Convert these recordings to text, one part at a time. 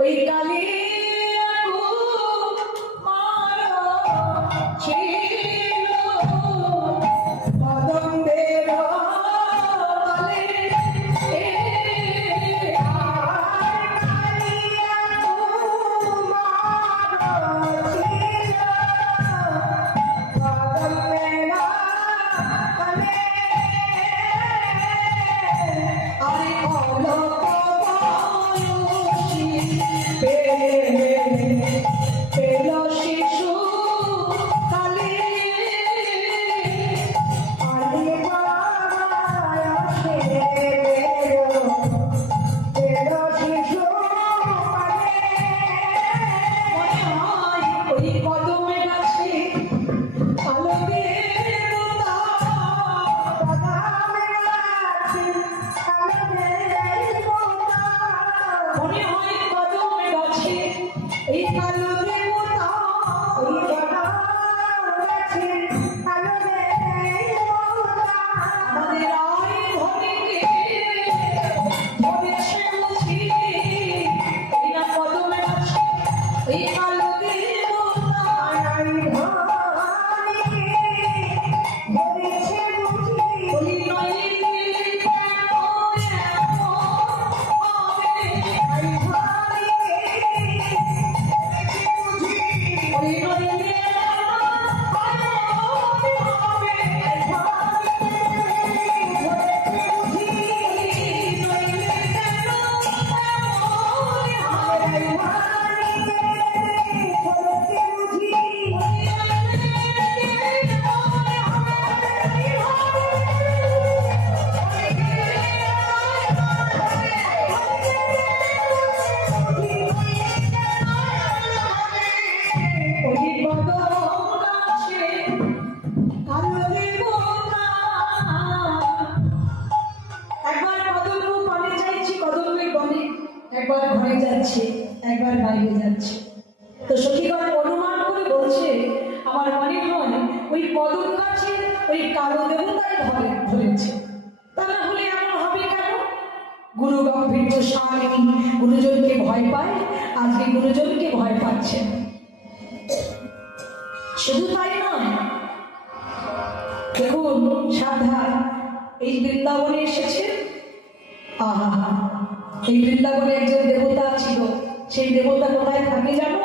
ওই কালী একবার ঘরে যাচ্ছে একবার বাইরে যাচ্ছে। তো সখীগণ অনুমান করে বলছে আমার মনে হয় ওই কদম গাছে ওই কালো দেবতাই ধরেছে। তা না হলে এমন হবে কেন? গুরু গম্ভীর্য স্বামী গুরুজনকে ভয় পায়, আজকে গুরুজনকে ভয় পাচ্ছে। শুধু তাই নয়, দেখুন সাবধান, এই বৃন্দাবনে এসেছে। আহা, এই বৃন্দাবনে একজন দেবতা ছিল। সেই দেবতা কোথায় থাকে জানো?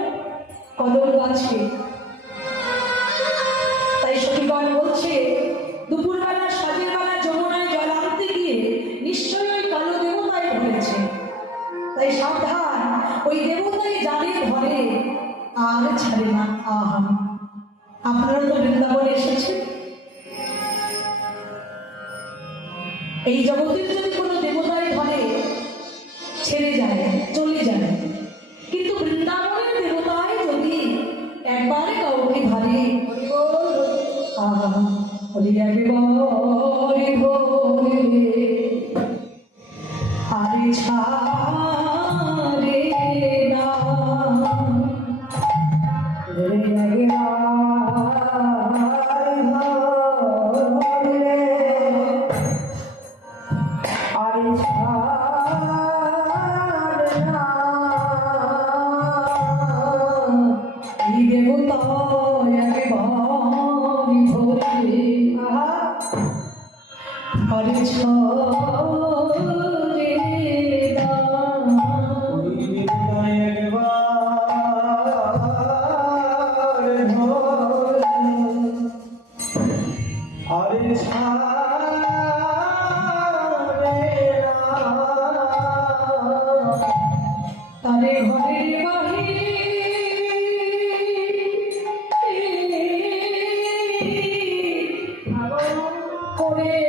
কদম গাছে। তাই সখীগণ বলছে দুপুরবেলা সাজের বেলা যমুনায় জল আনতে গিয়ে নিশ্চয়ই ওই কালো দেবতাই ধরেছে। তাই সাবধান, ওই দেবতাই জানে ধরে আর ছাড়ে না। আহা, আপনারা তো বৃন্দাবনে এসেছেন। এই জগতের যদি কোনো দেবতাই ধরে ছেড়ে যায়, চলে যায়, কিন্তু বৃন্দাবনের দেবতায় যদি একবারে কাউকে ধরে, বলি একবারে ধরে আরে ছাড়ে না, তারে ঘরের বাহিরে করে